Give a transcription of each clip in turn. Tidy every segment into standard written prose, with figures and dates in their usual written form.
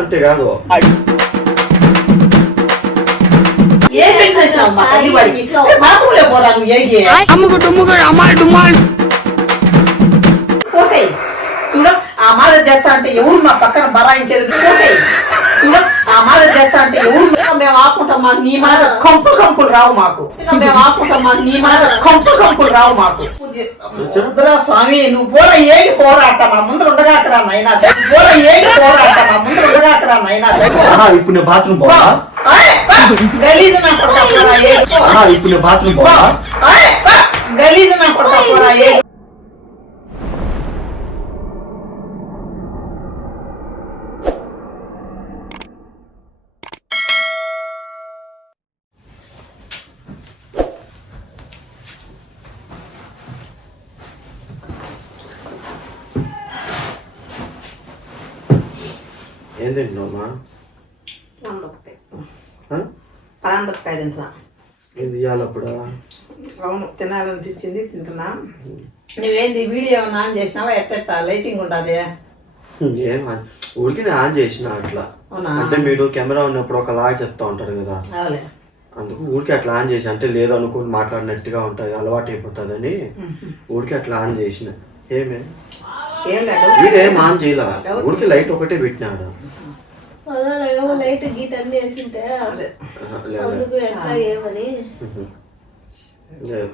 అంటే కాదు. చూడ ఆ మాల చేస్తా అంటే ఎవరు మా పక్కన బరాయించేది పోసేయి. చూడ ఆ మాల చేస్తా అంటే ఎవరు మేము ఆపుకుంటాం. మాకు నీ మాట కంపులు రావు. మాకు మేము ఆపుకుంటాం. మాకు నీ మాట కంపులు రావు. మాకు చెరుద్రా స్వామి నువ్వు పోర ఏగి పోరాట నా ముందు ఉండగాకరా నైనా. పోర ఏగి పోరాట నా ముందు ఉండగాకరా నైనా. ఇప్పుడు నేను బాత్రూమ్ పోవా? గలీజు నా కొడతా పోరా ఏగి. ఇప్పుడు నేను బాత్రూమ్ పోవా? గలీజు నా కొడతా పోరా ఏగి. ఏం తింటున్నావమ్మా? పాందకాయ తింటున్నా. ఏంది ఇవ్వాలప్పుడా? అవును తినాలనిపించింది తింటున్నా. నువ్వేంది వీడియో ఏమైనా ఆన్ చేసినావా? ఎట్ట లైటింగ్ ఉంటుంది? ఏం ఊరికి నేను ఆన్ చేసిన అట్లా. అంటే మీరు కెమెరా ఉన్నప్పుడు ఒకలాగా చెప్తా ఉంటారు కదా, అందుకు ఊరికి అట్లా ఆన్ చేసి అంటే లేదు అనుకుని మాట్లాడినట్టుగా ఉంటుంది, అలవాటు అయిపోతుంది అని ఊరికి అట్లా ఆన్ చేసిన. ఏమే వీడేం ఆన్ చేయలే, ఊరికి లైట్ ఒకటే పెట్టినాడు. లైట్ గీట్ అన్ని వేసింటే అందుకు ఎట్లా ఏమని లేదు.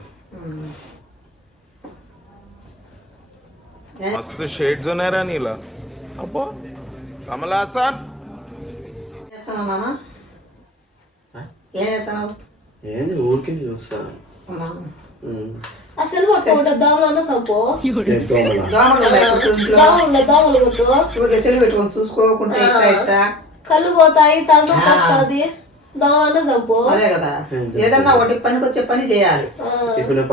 मस्त शेड्स होणार नीला अप्पो कमल हासन ఏంది ఊరికి చూస్తా. అసలు పట్టుకుంటా దోమలన్నా సంపో దోమలు పెట్టుకొని చూసుకోకుండా కళ్ళు పోతాయి, తలనొప్పి వస్తుంది. దోమలన్నా సంపో. అదే కదా, ఏదన్నా ఒకటి పనికొచ్చే పని చేయాలి. ఇప్పుడు నేను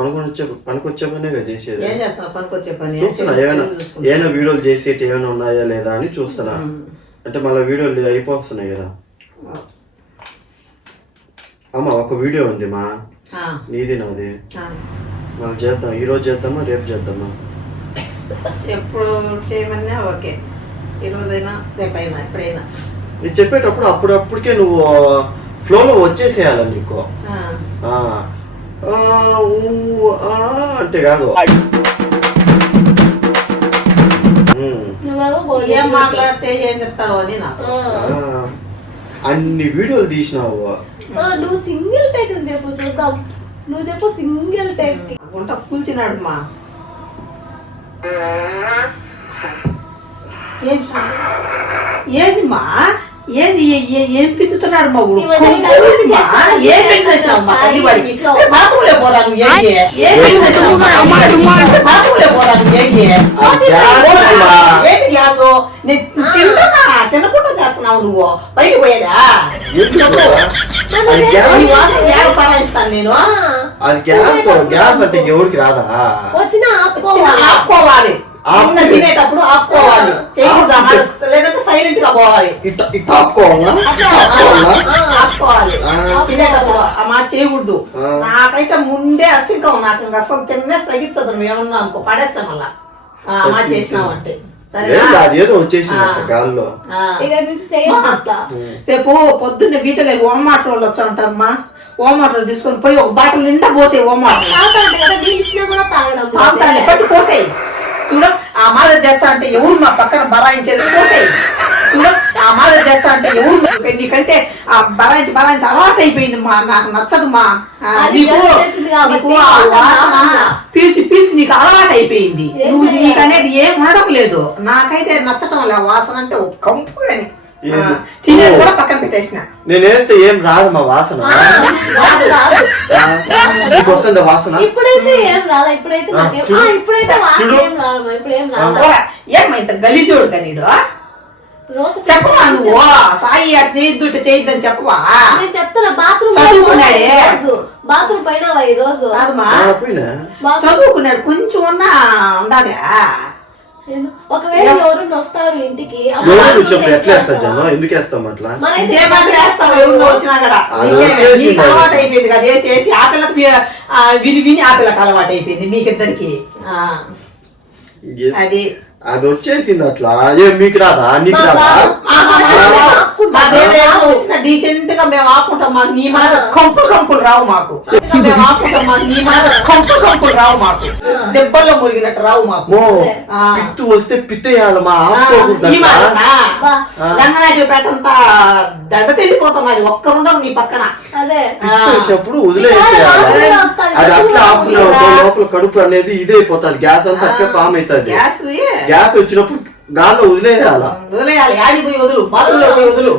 పనికొచ్చే పనే కదా చేసేది. ఏం చేస్తున్నా పనికొచ్చే పని? చూస్తున్నా ఏమైనా వీడియోలు చేసేటి ఏమైనా ఉన్నాయా లేదా అని చూస్తున్నా. అంటే మళ్ళీ వీడియోలు అయిపోతున్నాయి కదా. అమ్మ ఒక వీడియో ఉంది మా, నీది నాది. మనం చేద్దాం, ఈరోజు చేద్దామా రేపు చేద్దామా? ఎప్పుడు చేయమన్నా ఓకే, ఈరోజైనా రేపైనా ఎప్పుడైనా. ఇది చెప్పేటప్పుడు అప్పుడప్పుడికే నువ్వు ఫ్లోలో వచ్చేసేయాల నీకు. అంటే కాదు. ఏం మాట్లాడితే ఏం చెప్తాడో అని నాకు. అన్ని వీడియోలు తీసినావు. నువ్వు సింగిల్ టేక్ చెప్పు చూద్దాం. నువ్వు చెప్పు సింగిల్ టేక్. గుంట కూల్చినాడు మా. ఏంది మా ఏంది ఏం పిచ్చుతున్నాడు మా ఊరు? ఏం పెంచేసినావు మా తల్లి వాడికి? బాత్రూంలో పోరా నువ్వు ఏగి? ఏం పెంచేసినావు బాత్రూంలో పోరా నువ్వు ఏగి? ఏంది గ్యాసు? తినకుండా చేస్తున్నావు నువ్వు. బయటకు పోయేదా? వాసన పరాయిస్తాను నేను. అది గ్యాస్ అంటే ఎవరికి రాదా? వచ్చినా ఆపుకోవాలి. తినేటప్పుడు ఆపుకోవాలి, లేదంటే సైలెంట్ గా పోవాలి. ఆపుకోవాలి తినేటప్పుడు. మా చేయకూడదు. నాకైతే ముందే అసింకం. నాకు ఇంకా అసలు తిన్నే సగించదు. నువ్వు ఏమన్నా అనుకో పడేచ్చా మళ్ళా మా చేసినావు అంటే. రేపు పొద్దున్నే వీధులే ఓమాటర్ వాళ్ళు వచ్చా ఉంటారమ్మా. ఓమాటర్ తీసుకొని పోయి ఒక బాటిల్ నిండా పోసే. ఓమాటర్ తాగుతాను పట్టి పోసేయి. చూడ ఆ మాల చేస్తా అంటే ఎవరు మా పక్కన బరాయించేది పోసేయి. చూడ ఆ మాల చేస్తా అంటే ఎవరు నీకంటే ఆ బరాయించి అలవాటు అయిపోయింది మా. నాకు నచ్చదు మా. నీకు ఆ వాసన పీల్చి నీకు అలవాటు అయిపోయింది. నువ్వు నీకు అనేది ఏం ఉండడం లేదు. నాకైతే నచ్చటం లే వాసన అంటే ఒక కంపు కానీ. తినేది కూడా పక్కన పెట్టేసిన. నేను వేస్తే ఏం రాదు మా వాసన. వస్తుంది వాసన. ఇప్పుడైతే ఏం రాలా. ఇప్పుడైతే ఏమ్మా ఇంత గలీజోడు కనీడు? చెప్పవా నువ్వు? సాయి అటు చేయొద్దు ఇటు చేయొద్దని చెప్పవా? నేను చెప్తున్నా. బాత్రూమ్ చదువుకున్నాడే. బాత్రూమ్ పైన ఈ రోజు కాదమ్మా, చదువుకున్నాడు. కొంచెం ఉన్నా ఉండాలి. ఒకవేళ ఎవరు వస్తారు ఇంటికి ఎందుకు వేస్తాం అట్లా? వచ్చినా కూడా అలవాటు అయిపోయింది కదా. వేసి ఆ పిల్లకి విని ఆ పిల్లకి అలవాటు అయిపోయింది మీకిద్దరికి. అది అది వచ్చేసింది అట్లా. ఏం మీకు రాదా? నీకు రాదా? వచ్చిన డీసెంట్ గా మేము ఆపుకుంటాం. మాకు నీ మాట కంపులు రావు. మాకు మేము ఆపుకుంటాం. మాకు నీ మాట కంపులు రావు. మాకు దెబ్బల్లో మురిగినట్టు రావు మాకు. పిత్తు వస్తే పిత్తేయాలి మా ఆపుకోకూడదు. రంగనాయకులు పెట్టంతా దడ్డ తెగిపోతున్నది. ఒక్కరుండవు నీ పక్కన. అదే వచ్చినప్పుడు వదిలేసేయాలి. అది అట్లా ఆపుకునే లోపల కడుపు అనేది ఇదే అయిపోతుంది. గ్యాస్ అంతా అట్లే ఫామ్ అవుతుంది. గ్యాస్ వచ్చినప్పుడు గాల్లో వదిలేయాలి. ఆడిపోయి వదులు, బాత్రూంలో పోయి వదులు.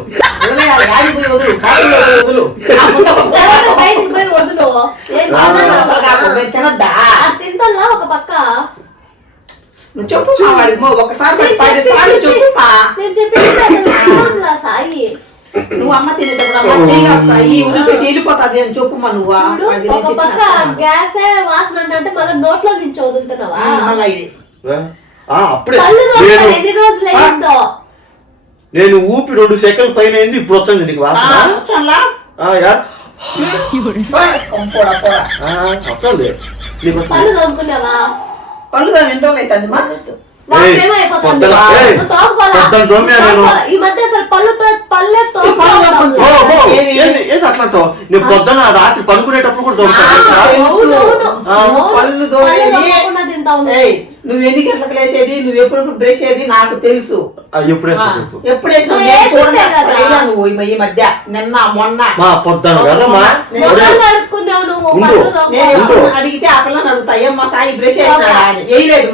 ఆడిపోయి వదులు, బాత్రూంలో పోయి వదులు. బయటికి పోయి వదులు. తినద్దా? తింటల్లా ఒక పక్క. నువ్వు చెప్పు వాడికి ఒకసారి 10 సార్లు చెప్పుమా. నేను చెప్పేది సాయి. నువ్వు అమ్మ తినేటప్పుడు అమ్మ చేయాలి వదిలిపెట్టి వెళ్ళిపోతాది అని చెప్పుమా. నువ్వు ఒక పక్క గ్యాసే వాసన అంటే మళ్ళీ నోట్లో నుంచి వదులుతున్నావా? మళ్ళీ ఇది అప్పుడే ఎన్ని రోజులు అయిందో. నేను ఊపి 2 సెకండ్ల పైన అయింది. ఇప్పుడు వచ్చింది నీకు వాసన. వస్తుంది నీకు. పళ్ళు తోముకున్నావా? పళ్ళు ఎన్ని రోజులు అవుతుంది మా? ఈ మధ్య అసలు పళ్ళే ఏది అట్లా నేను పొద్దున రాత్రి పడుకునేటప్పుడు కూడా పళ్ళు నువ్వు ఎన్ని గంటలకు లేసేది, నువ్వు ఎప్పుడు బ్రష్ చేది నాకు తెలుసు. నువ్వు ఈ మధ్య నిన్న మొన్న పొద్దున కదమ్మా అడిగితే ఆ పిల్లని అడుగుతా ఏమ్మా సాయి బ్రష్ చేసినాడా అని. వేయలేదు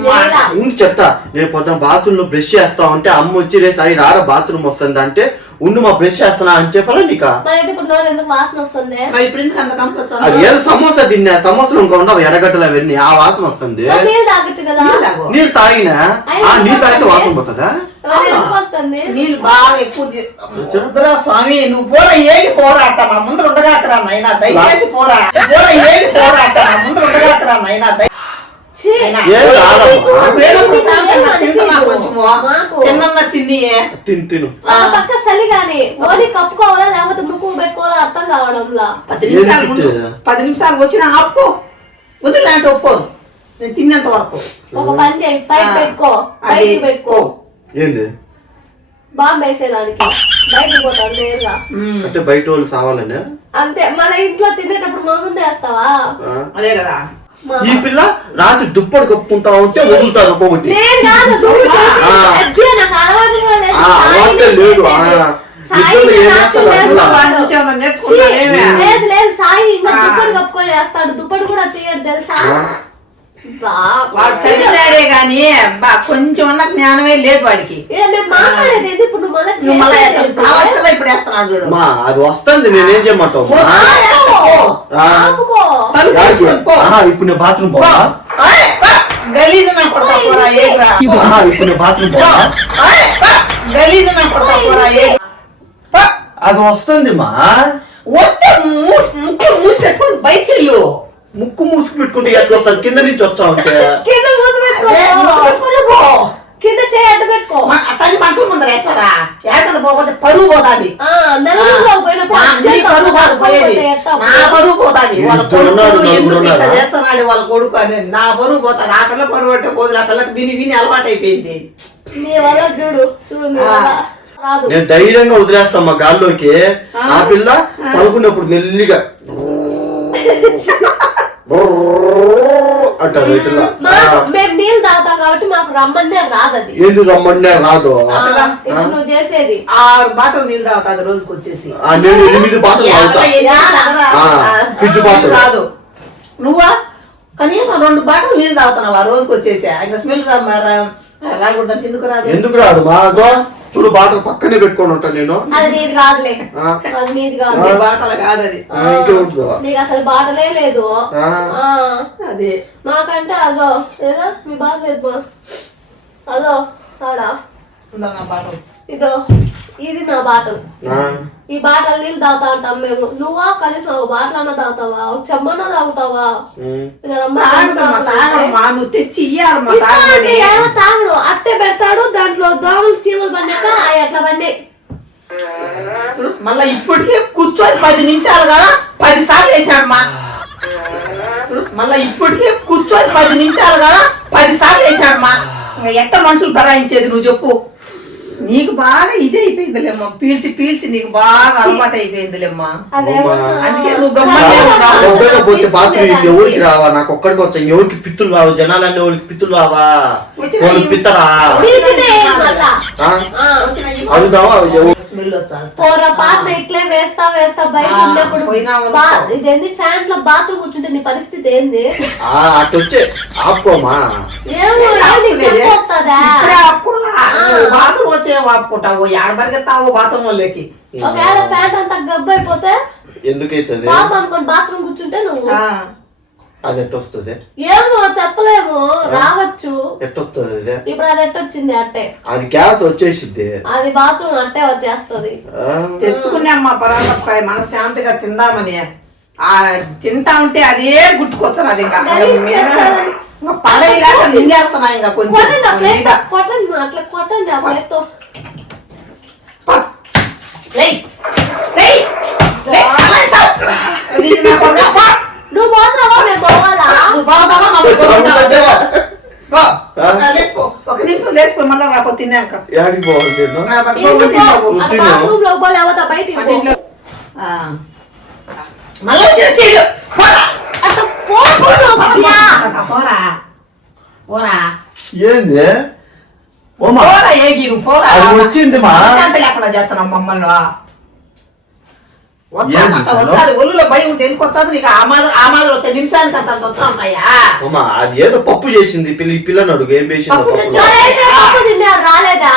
చెప్తా. నేను పొద్దున బాత్రూమ్ లో బ్రష్ చేస్తా ఉంటే అమ్మ వచ్చి రే సాయి రారా బాత్రూమ్ వస్తుంది అంటే ఉండు మా బ్రష్ చేస్తున్నా అని చెప్పాలా నీకా? అది ఏదో సమోసా తిన్నా. సమోసాలు ఇంకా ఉండవు ఎడగట్టలు అవన్నీ. ఆ వాసన వస్తుంది. నీళ్ళు తాగినా నీళ్ళు తాగితే వాసన పోతుందా? నీళ్ళు బాగా ఎక్కువ స్వామి. నువ్వు పోరా ఏగి పోరాట నా ముందర ఉండగాకరా నాయనా దయచేసి పోరా. ఏగి పోరాట నా ముందర ఉండగాకరా నాయనా తిను. పక్క చలి గాని ఓని కప్పుకోవాలా లేకపోతే ముక్కు పెట్టుకోవాలా అర్థం కావడంలా. 10 నిమిషాలు వచ్చిన ఆపుకో వదిలేంటే ఒప్పుకోదు. నేను తిన్నంత వరకు ఒక పని చేయి. బయట పెట్టుకో. బయట పెట్టుకో. ఏంది బాంబు వేసేదానికి బయటకు పోతాను నేరుగా. అంటే బయట వాళ్ళు సావాలని అంతే. మళ్ళీ ఇంట్లో తినేటప్పుడు మా ముందే వేస్తావా? అదే కదా. ఈ పిల్ల రాత్రి దుప్పటి కప్పుకుంటా ఉంటే వదులుతారు ఒక్కొక్కటి. లేదు లేదు సాయి ఇంకా దుప్పటి కప్పుకొని వేస్తాడు. దుప్పటి కూడా తీయడు తెలుసా? వాడు చదివాడే గాని కొంచెం ఉన్న జ్ఞానమే లేదు వాడికి. మాట్లాడేది ఇప్పుడు కావాల్సిన ఇప్పుడు వేస్తున్నాడు చూడు. అది వస్తుంది. నేనేం చేయమంటావు? ఇప్పుడు నేను బాత్రూమ్ పోరా. గలీజన కొడతా పోరా. ఇప్పుడు నేను బాత్రూమ్ పోరా. గలీజన కొడతా పోరా. అది వస్తుంది మా. వస్తే ముక్కు మూసి పెట్టుకుని బయట వెళ్ళు. ముక్కు మూసుకు పెట్టుకుంటే ఎట్లా వస్తుంది? కింద నుంచి వచ్చా ఉంటే కింద మూసి పెట్టుకో. కింద చేయి అడ్డు పెట్టుకో. అట్టాన్ని మనుషుల ముందర వేస్తారా? ఏదైనా పోతే పరువు పోతాది. పరువు పోతాది. వాళ్ళ కొడుకు ఎందుకు ఇట్లా చేస్తున్నాడు వాళ్ళ కొడుకు అని నా పరువు పోతాది. ఆ పిల్ల పరువు అంటే పోదు. ఆ పిల్లకి విని అలవాటు అయిపోయింది. నీ వల్ల చూడు నేను ధైర్యంగా వదిలేస్తాం మా గాల్లోకి. ఆ పిల్ల పడుకున్నప్పుడు మెల్లిగా మేము నీళ్ళు తాగుతాం కాబట్టి మాకు రమ్మనే రాదు. అది ఎందుకు రమ్మనే రాదు? ఇప్పుడు నువ్వు చేసేది 6 బాటలు నీళ్ళు తాగుతాది రోజుకి వచ్చేసి. నేను 8 బాటలు రాదు. నువ్వా కనీసం 2 బాటలు నీళ్ళు తాగుతున్నావా రోజుకి వచ్చేసా? ఇంకా స్మెల్ రాకూడదు. ఎందుకు రాదు? ఎందుకు రాదు? మాతో చూడు బాటలు పక్కనే పెట్టుకొని ఉంటా నేను. అది నీది కాదులే. అది నీది కాదు. బాటలు కాదు అది. నీకు అసలు బాటలే లేదు. అదే మాకంటే అదో ఏదో మీ బాట లేదు మా. అదో ఆడా బాటలు. ఇదో ఇది నా బాటలు. ఈ బాటలు నీళ్ళు తాగుతా ఉంటాం మేము. నువ్వా కనీసం ఒక బాటలు అన్నా తాగుతావా? ఒక చెమ్మన్నా తాగుతావా? నువ్వు తెచ్చి తాగడు. అట్టే పెడతాడు. దాంట్లో దోమలు చీమలు పడినాక అట్లా పడినాయి. మళ్ళా ఇప్పటికే కూర్చొని 10 నిమిషాలు కదా 10 సార్లు వేసాడు మా. మళ్ళా ఇప్పటికే కూర్చొని 10 నిమిషాలు కదా 10 సార్లు వేసాడు మా. ఇంకా ఎట్ట మనుషులు భరాయించేది నువ్వు చెప్పు. నీకు బాగా ఇదే అయిపోయిందిలేమ్మా, పీల్చి పీల్చి నీకు బాగా అలవాటు అయిపోయిందిలేమ్మా. అందుకే నువ్వు పోతే బాత్రూమ్ ఎవరికి రావా? నాకు ఒక్కడికి వచ్చా. ఎవరికి పిత్తులు రావు? జనాలన్నీ ఎవరికి పిత్తులు రావా? పిత్తరా అడుగుదావా? ఇట్లే వేస్తా వేస్తా బయట ఉన్నప్పుడు ఇదేంది ఫ్యాన్ లో బాత్రూమ్ కూర్చుంటే నీ పరిస్థితి ఏంది? అట్టొచ్చే ఆపుకోమా. బాత్రూమ్ వచ్చే ఆపుకుంటావు, ఆడబరిగెత్తావు బాత్రూమ్ వాళ్ళకి. ఒకవేళ ఫ్యాన్ అంతా గబ్బు అయిపోతే ఎందుకైతుంది అనుకోని బాత్రూమ్ కూర్చుంటే నువ్వు అది ఎట్టొస్తుంది? ఏమో చెప్పలేము, రావచ్చు. ఎట్టొస్తుంది? ఇప్పుడు అది ఎట్టొచ్చింది అట్టే. అది గ్యాస్ వచ్చేసిద్ది, అది బాత్రూమ్ అట్టే వచ్చేస్తది. తెచ్చుకున్నామ్మా పరాలపకాయ మనశ్శాంతిగా తిందామని. తింటా ఉంటే అదే గుర్తుకొచ్చాను. అది ఇంకా పడేలాగా తింగేస్తున్నా. ఇంకా కొంచెం కొట్టండి అట్లా కొట్టండి ఆ ప్లేట్తో. నువ్వు పోతావా? మేము పోవాలా? ఒక నిమిషం లేచిపో, మళ్ళీ రాపో తిన్నాక. బాత్రూమ్ లో పోలేవతా బయటికి మళ్ళీ ఏంది వచ్చింది లేకుండా చేస్తాను మమ్మల్ని. వచ్చాది ఒళ్ళులో భయం ఉంటే ఎందుకు వచ్చాదు నీకు? ఆ మాదిరి వచ్చే నిమిషానికి అంత వచ్చా ఉంటాయా? అది ఏదో పప్పు చేసింది పిల్లని అడుగు. ఏం చేసింది? రాలేదా?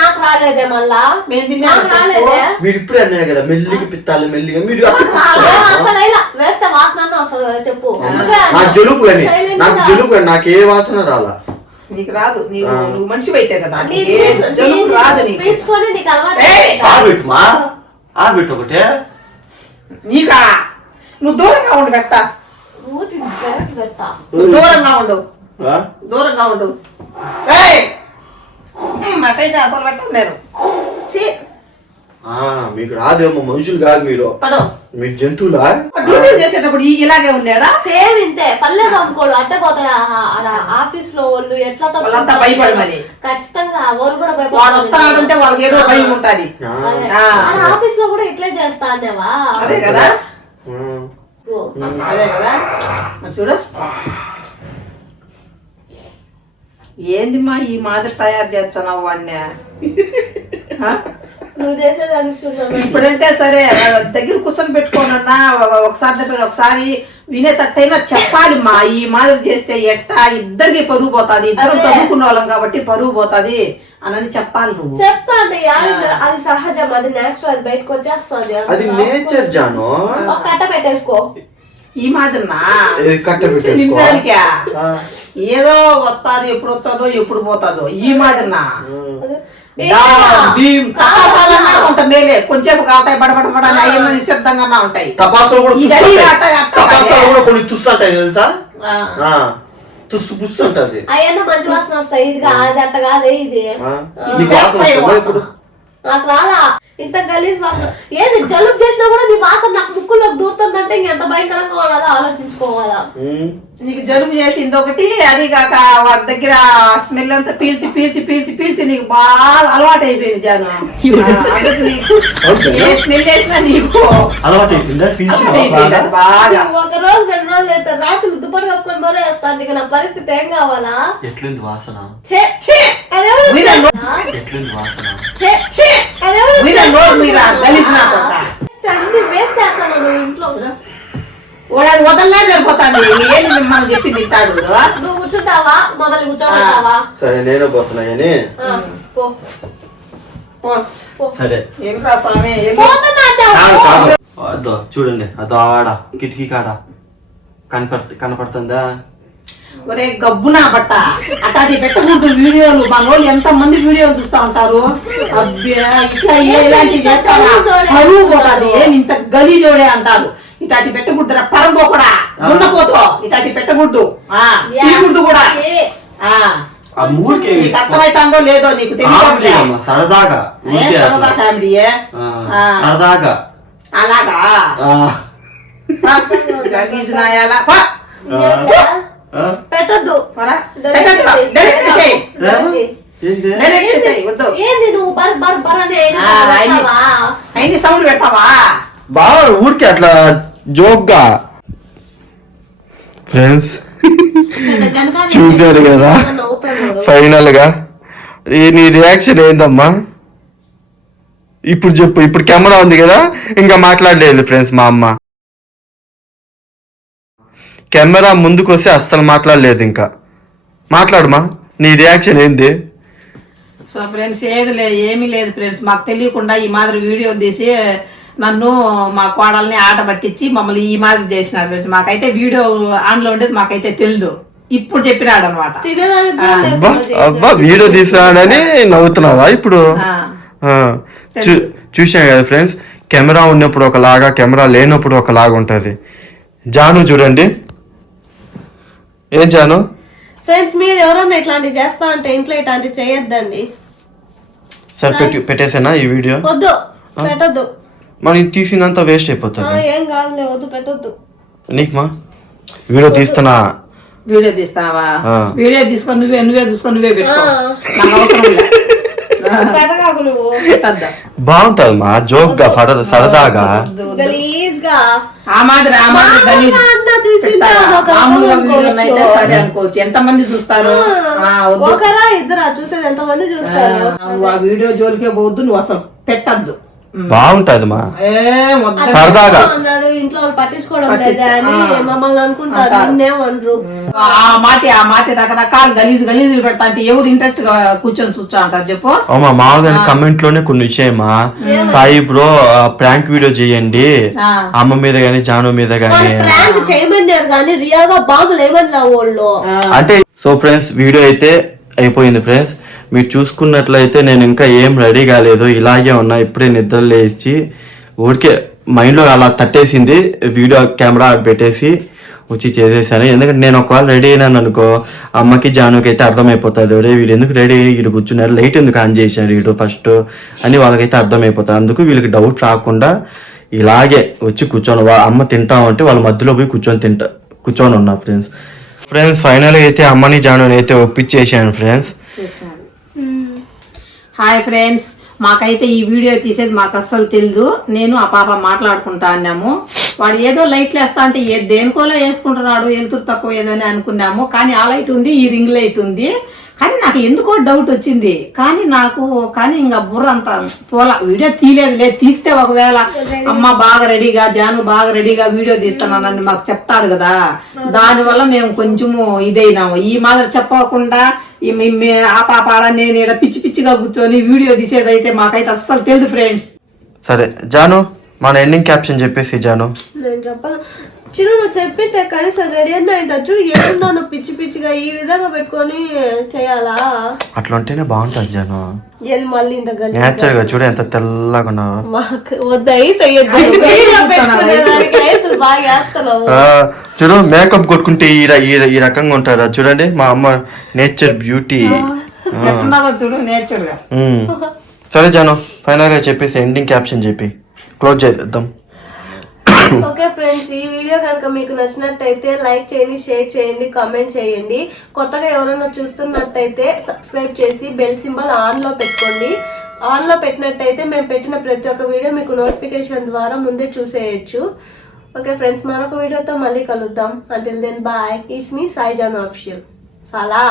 నాకు రాలేదే. మళ్ళా మీరు ఇప్పుడే అన్నారు కదా మెల్లిగా పిత్తాలి మెల్లిగా. మీరు అసలు వేస్తే వాసన వస్తుంది కదా చెప్పు. నాకు జలుబు కానీ, నాకు జలుబు కానీ, నాకు ఏ వాసన రాలా. నీకు రాదు, నువ్వు మనిషి అయితే కదా. జలుబు రాదు నీకు. తీసుకొని నీకు అలవాటు. ఆబెట్టు ఒకటే. నీకా నువ్వు దూరంగా ఉండు పెట్ట. దూరంగా ఉండు, దూరంగా ఉండు. అట్టయితే అసలు పెట్టను నేను. మీకు రాదేమో, మనుషులు కాదు మీరు. మీకు జంతువులా? డ్యూటీ చేసేటప్పుడు ఇలాగే ఉన్నాడా? సేమ్ ఇంతే. పర్లేదు అనుకోడు, అడ్డ పోతాడా ఆఫీస్ లో వాళ్ళు ఎట్లా భయపడి మరి ఖచ్చితంగా వాళ్ళు కూడా వాడు వస్తాడంటే వాళ్ళకి ఏదో భయం ఉంటది. ఆఫీస్ లో కూడా ఇట్లే చేస్తా అనేవా? అదే కదా, అదే కదా. చూడు ఏందిమ్మా ఈ మాదిరి తయారు చేస్తున్నావు వాడిని. నువ్వు చేసేదానికి చూసాను. ఇప్పుడంటే సరే దగ్గర కూర్చొని పెట్టుకోనన్నా ఒకసారి వినేటట్టయినా చెప్పాలి. మా ఈ మాదిరి చేస్తే ఎట్టా ఇద్దరికి పరుగు పోతుంది, ఇద్దరు చదువుకున్న వాళ్ళం కాబట్టి పరుగు పోతుంది అని చెప్పాలి. నువ్వు చెప్తా అంటే అది సహజం, అది నేచురల్, అది బయటకు వచ్చేస్తుంది. అది నేచర్ జాను. ఒక కట్ట పెట్టేసుకో. ఈ మాదిరినా నిమిషానికి ఏదో వస్తాది, ఎప్పుడు వచ్చాదో ఎప్పుడు పోతాదో. ఈ మాదిరినా కొంత మేలే, కొంచెం కావుతాయి బడబడబడాలి, అయ్యన్న నిశ్శబ్దంగా ఉంటాయి. కొన్ని తుస్సు అంటాయి తెలుసా? తుస్సు పుస్సు అంటది. అయ్యన్న మంచి వాసన వస్తాయి. ఇది కాదు అట్ట కాదే, ఇది నాకు రాలా. ఇంత గలీజ్ వాసన. ఏది జలుబు చేసినా కూడా నీ వాసన నాకు ముక్కులోకి దూరుతుందంటే ఇంకెంత భయంకరంగా ఉన్నదో ఆలోచించుకోవాలా. నీకు జలుబు చేసింది ఒకటి, అది కాక వాడి దగ్గర స్మెల్ అంతా పీల్చి పీల్చి పీల్చి పీల్చి నీకు బాగా అలవాటు అయిపోయింది జాను. ఏ స్మెల్ చేసినా నీకు అలవాటు అయిపోయింది బాగా. ఒక రోజు 2 రోజులు అయితే రాత్రి దుప్పటి కప్పుకొని మరో వేస్తాను. ఇక నా పరిస్థితి ఏం కావాలా? ఎట్లుంది వాసన? అది వదలనే సరిపోతాను. ఏంటి మిమ్మల్ని చెప్పి తింటాడు. నువ్వు కూర్చుంటావా? మమ్మల్ని కూర్చోబెట్టావా? సరే నేను పోతున్నా కానీ సరే. ఏంట్రా స్వామి అదో చూడండి, అదో ఆడ కిటికీ కాడ కనపడుతుందా? ఒరే గబ్బునా బట్ట అట్లాంటి పెట్టకూడదు వీడియోలు. మన వాళ్ళు ఎంత మంది వీడియోలు చూస్తా ఉంటారు. అబ్బా ఇట్లా ఇలాంటివి చేస్తారా? పరువు పోతుంది. ఇంత గలీజోడే అంటారు. ఇట్లాంటి పెట్టకూడదురా, పరంపోకడా దున్నపోతో. ఇట్లాంటి పెట్టకూడదు, తీయకూడదు కూడా. నీకు అర్థమైతుందో లేదో నీకు తెలియదు. సరదాగా సరదా కామెడీ సరదాగా అలాగా. ఆ? పెట్టద్దు పోరా. డైరెక్ట్ పెట్టద్దు. డైరెక్ట్ చేసేయ్. ఏంది డైరెక్ట్ చేసేయ్, వద్దు. ఏంది నువ్వు బర్ బర్ బర్ అని అయిన సౌండ్ పెడతావా? బాగా ఊరికే అట్లా జోక్గా ఫ్రెండ్స్ చూశారు కదా ఫైనల్ గా నీ రియాక్షన్ ఏందమ్మా? ఇప్పుడు చెప్పు. ఇప్పుడు కెమెరా ఉంది కదా, ఇంకా మాట్లాడలేదు ఫ్రెండ్స్. మా అమ్మ కెమెరా ముందుకు వస్తే అస్సలు మాట్లాడలేదు. ఇంకా మాట్లాడమా, నీ రియాక్షన్ ఏంది? సో ఫ్రెండ్స్ ఏమీ లేదు ఫ్రెండ్స్. మాకు తెలియకుండా ఈ మాదిరి వీడియో తీసి నన్ను మా కోడల్ని ఆట పట్టించి మమ్మల్ని ఈ మాదిరి చేసినాడు ఫ్రెండ్స్. మాకైతే వీడియో ఆన్లో ఉండేది మాకైతే తెలియదు. ఇప్పుడు చెప్పినాడు అనమాట. అబ్బా అబ్బా వీడియో తీస్తున్నాడని నవ్వుతున్నావా ఇప్పుడు? చూసాం కదా ఫ్రెండ్స్, కెమెరా ఉన్నప్పుడు ఒకలాగా, కెమెరా లేనప్పుడు ఒకలాగా ఉంటుంది. జాను చూడండి. ఏం జాను? ఫ్రెండ్స్ మీరు ఎవరైనా ఇట్లాంటివి చేస్తా అంటే ఇంట్లో ఇట్లాంటివి చేయొద్దండి. సరే పెట్టేసానా ఈ వీడియో? వద్దు, పెట్టద్దు. మరి తీసినంత వేస్ట్ అయిపోతుంది. ఏం కాదులే, వద్దు, పెట్టద్దు. నీకుమా వీడియో తీస్తున్నా. వీడియో తీస్తావా? వీడియో తీసుకొని నువ్వే చూసుకొని నువ్వే పెట్టుకో. నాకు అవసరం లేదు. పెట్టగాకు నువ్వు. బాగుంటది మా జోక్ గా సరదాగా. ఆ మాదిరి సరే అనుకోవచ్చు. ఎంత మంది చూస్తారు? ఒకరా ఇద్దరా చూసేది? ఎంత మంది చూస్తారు? ఆ వీడియో జోలికే పోవద్దు, నువ్వు అసలు పెట్టద్దు. బాగుంటది మా సరదాగా. ఇంట్లో వాళ్ళు పట్టించుకోవడం లేదా అని మమ్మల్ని అనుకుంటారు. నిన్నేమనరు. ఆ మాట రకరకాల గలీజులు పెడతా అంటే ఎవరు ఇంట్రెస్ట్ గా కూర్చొని చూచా అంటారు చెప్పు. అవుమా మామూలుగా కమెంట్ లోనే కొన్ని వచ్చాయమ్మా. సాయి బ్రో ప్రాంక్ వీడియో చేయండి అమ్మ మీద గానీ జాను మీద గానీ. ప్రాంక్ చేయమన్నారు కానీ రియల్ గా బాంబులు ఏమన్నా వాళ్ళు అంటే. సో ఫ్రెండ్స్ వీడియో అయితే అయిపోయింది ఫ్రెండ్స్. మీరు చూసుకున్నట్లయితే నేను ఇంకా ఏం రెడీ కాలేదు, ఇలాగే ఉన్నా. ఇప్పుడే నిద్ర లేచి ఊరికే మైండ్లో అలా తట్టేసింది, వీడియో కెమెరా పెట్టేసి వచ్చి చేసేసాను. ఎందుకంటే నేను ఒకవేళ రెడీ అయినాను అనుకో, అమ్మకి జానుకి అయితే అర్థమైపోతుంది, వీడు ఎందుకు రెడీ అయ్యి వీడు కూర్చున్నారు, లైట్ ఎందుకు ఆన్ చేశాడు వీడు ఫస్ట్ అని వాళ్ళకైతే అర్థమైపోతుంది. అందుకు వీళ్ళకి డౌట్ రాకుండా ఇలాగే వచ్చి కూర్చొని అమ్మ తింటా ఉంటే వాళ్ళ మధ్యలో పోయి కూర్చొని ఉన్నా ఫ్రెండ్స్. ఫైనల్గా అయితే అమ్మని జానుని అయితే ఒప్పించేసాను ఫ్రెండ్స్. హాయ్ ఫ్రెండ్స్, మాకైతే ఈ వీడియో తీసేది మాకు అస్సలు తెలియదు. నేను ఆ పాప మాట్లాడుకుంటా అన్నాము. వాడు ఏదో లైట్లు వేస్తా అంటే దేనికోలో వేసుకుంటున్నాడు, వెలుతురు తక్కువ ఏదని అనుకున్నాము. కానీ ఆ లైట్ ఉంది, ఈ రింగ్ లైట్ ఉంది. కానీ నాకు ఎందుకో డౌట్ వచ్చింది. కానీ ఇంకా బుర్ర అంతా పోలా. వీడియో తీయలేదు. తీస్తే ఒకవేళ అమ్మ బాగా రెడీగా, జాను బాగా రెడీగా వీడియో తీస్తానని మాకు చెప్తాడు కదా, దానివల్ల మేము కొంచెము ఇదైనాము. ఈ మాదిరి చెప్పకుండా ఆ పాప నేను ఇక్కడ పిచ్చి పిచ్చిగా కూర్చొని వీడియో తీసేదైతే మాకైతే అస్సలు తెలుసు ఫ్రెండ్స్. సరే జాను, మన ఎండింగ్ క్యాప్షన్ చెప్పేసి జాను. నేను చెప్పాను చిరు, నువ్వు చెప్పింటే కనీసం రెడీ అన్నా ఏంటచ్చు. ఏమన్నా పిచ్చి పిచ్చిగా ఈ విధంగా పెట్టుకొని చేయాలా? అట్లా ఉంటేనే బాగుంటుంది జాను. మళ్ళీ ఇంత నేచర్ గా చూడు ఎంత తెల్లగా ఉన్నావు. చూడు మేకప్ కొట్టుకుంటే ఈ రకంగా ఉంటారా చూడండి. మా అమ్మ నేచర్ బ్యూటీ చూడు నేచర్ గా. సరే జాను, ఫైనల్ గా చెప్పేసి ఎండింగ్ క్యాప్షన్ చెప్పి క్లోజ్ చేద్దాం. ఓకే ఫ్రెండ్స్, ఈ వీడియో కనుక మీకు నచ్చినట్టయితే లైక్ చేయండి, షేర్ చేయండి, కామెంట్ చేయండి. కొత్తగా ఎవరైనా చూస్తున్నట్టయితే సబ్స్క్రైబ్ చేసి బెల్ సింబల్ ఆన్లో పెట్టుకోండి. ఆన్లో పెట్టినట్టయితే మేము పెట్టిన ప్రతి ఒక్క వీడియో మీకు నోటిఫికేషన్ ద్వారా ముందే చూసేయచ్చు. ఓకే ఫ్రెండ్స్, మరొక వీడియోతో మళ్ళీ కలుద్దాం. Until then bye. It's me Sai Janu official. చాలా